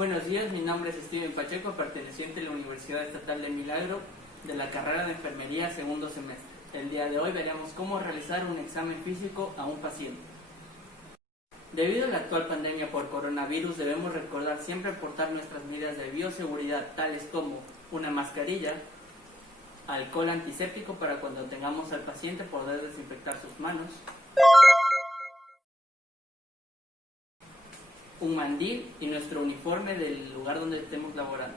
Buenos días, mi nombre es Steven Pacheco, perteneciente a la Universidad Estatal de Milagro, de la carrera de Enfermería segundo semestre. El día de hoy veremos cómo realizar un examen físico a un paciente. Debido a la actual pandemia por coronavirus, debemos recordar siempre portar nuestras medidas de bioseguridad, tales como una mascarilla, alcohol antiséptico para cuando tengamos al paciente poder desinfectar sus manos, un mandil y nuestro uniforme del lugar donde estemos laborando.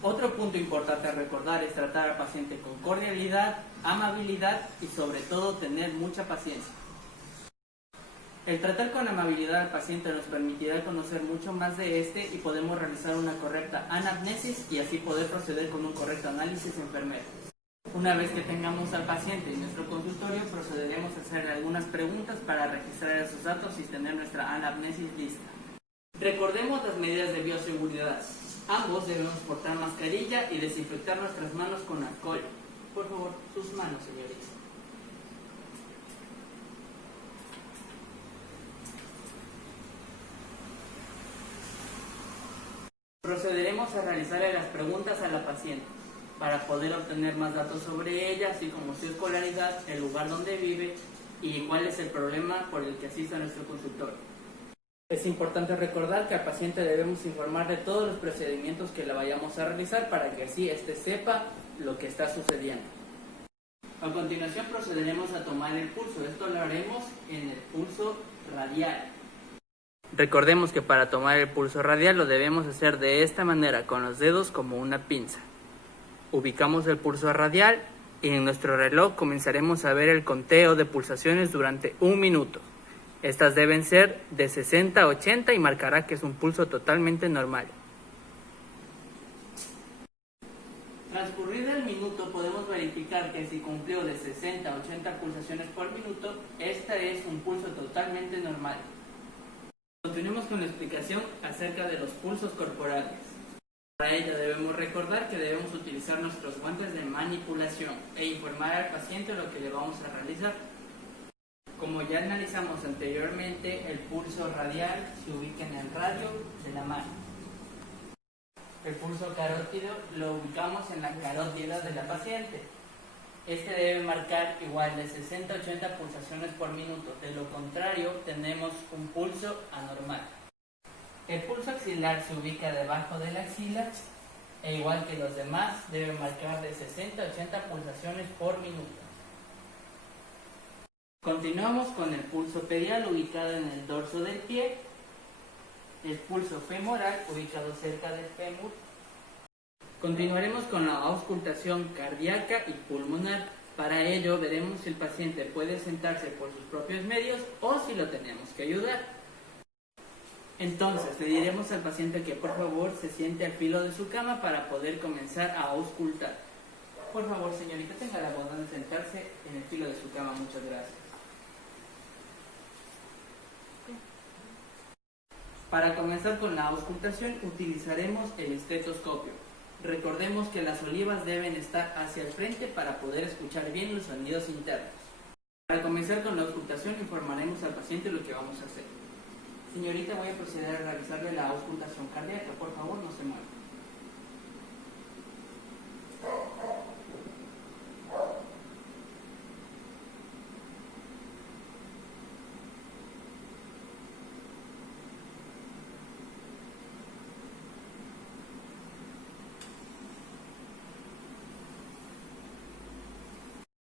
Otro punto importante a recordar es tratar al paciente con cordialidad, amabilidad y sobre todo tener mucha paciencia. El tratar con amabilidad al paciente nos permitirá conocer mucho más de este y podemos realizar una correcta anamnesis y así poder proceder con un correcto análisis enfermero. Una vez que tengamos al paciente en nuestro consultorio, procederemos a hacerle algunas preguntas para registrar esos datos y tener nuestra anamnesis lista. Recordemos las medidas de bioseguridad. Ambos debemos portar mascarilla y desinfectar nuestras manos con alcohol. Por favor, sus manos, señorita. Procederemos a realizarle las preguntas a la paciente para poder obtener más datos sobre ella, así como su escolaridad, el lugar donde vive y cuál es el problema por el que asiste a nuestro consultorio. Es importante recordar que al paciente debemos informar de todos los procedimientos que le vayamos a realizar para que así éste sepa lo que está sucediendo. A continuación procederemos a tomar el pulso. Esto lo haremos en el pulso radial. Recordemos que para tomar el pulso radial lo debemos hacer de esta manera, con los dedos como una pinza. Ubicamos el pulso radial y en nuestro reloj comenzaremos a ver el conteo de pulsaciones durante 1 minuto. Estas deben ser de 60 a 80 y marcará que es un pulso totalmente normal. Transcurrido el minuto podemos verificar que si cumplió de 60 a 80 pulsaciones por minuto, este es un pulso totalmente normal. Continuemos con la explicación acerca de los pulsos corporales. Para ello debemos recordar que debemos utilizar nuestros guantes de manipulación e informar al paciente lo que le vamos a realizar. Como ya analizamos anteriormente, el pulso radial se ubica en el radio de la mano. El pulso carótido lo ubicamos en la carótida de la paciente. Este debe marcar igual de 60 a 80 pulsaciones por minuto, de lo contrario tenemos un pulso anormal. El pulso axilar se ubica debajo de la axila e igual que los demás debe marcar de 60 a 80 pulsaciones por minuto. Continuamos con el pulso pedial ubicado en el dorso del pie, el pulso femoral ubicado cerca del fémur. Continuaremos con la auscultación cardíaca y pulmonar. Para ello veremos si el paciente puede sentarse por sus propios medios o si lo tenemos que ayudar. Entonces le diremos al paciente que por favor se siente al filo de su cama para poder comenzar a auscultar. Por favor, señorita, tenga la bondad de sentarse en el filo de su cama. Muchas gracias. Para comenzar con la auscultación utilizaremos el estetoscopio. Recordemos que las olivas deben estar hacia el frente para poder escuchar bien los sonidos internos. Para comenzar con la auscultación informaremos al paciente lo que vamos a hacer. Señorita, voy a proceder a realizarle la auscultación cardíaca. Por favor, no se mueva.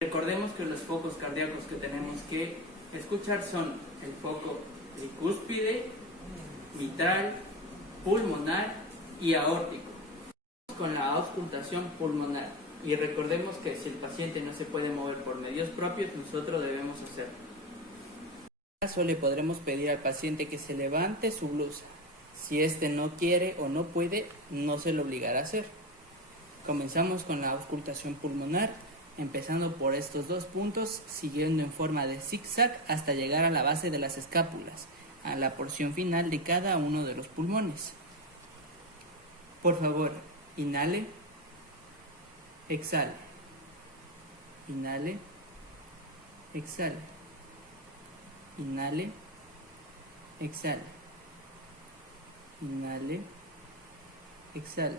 Recordemos que los focos cardíacos que tenemos que escuchar son el foco tricúspide, mitral, pulmonar y aórtico. Con la auscultación pulmonar y recordemos que si el paciente no se puede mover por medios propios, nosotros debemos hacerlo. En este caso le podremos pedir al paciente que se levante su blusa. Si éste no quiere o no puede, no se lo obligará a hacer. Comenzamos con la auscultación pulmonar, empezando por estos 2 puntos, siguiendo en forma de zigzag hasta llegar a la base de las escápulas, a la porción final de cada uno de los pulmones. Por favor, inhale, exhale, inhale, exhale, inhale, exhale, Inhale, exhale.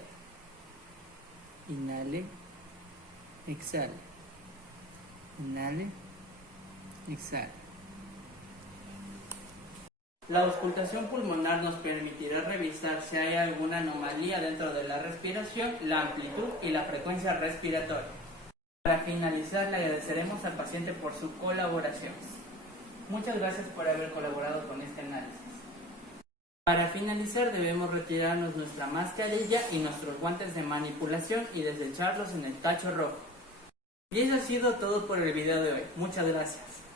Inhale, exhale. Inhale, exhale. La auscultación pulmonar nos permitirá revisar si hay alguna anomalía dentro de la respiración, la amplitud y la frecuencia respiratoria. Para finalizar, le agradeceremos al paciente por su colaboración. Muchas gracias por haber colaborado con este análisis. Para finalizar, debemos retirarnos nuestra mascarilla y nuestros guantes de manipulación y desecharlos en el tacho rojo. Y eso ha sido todo por el video de hoy. Muchas gracias.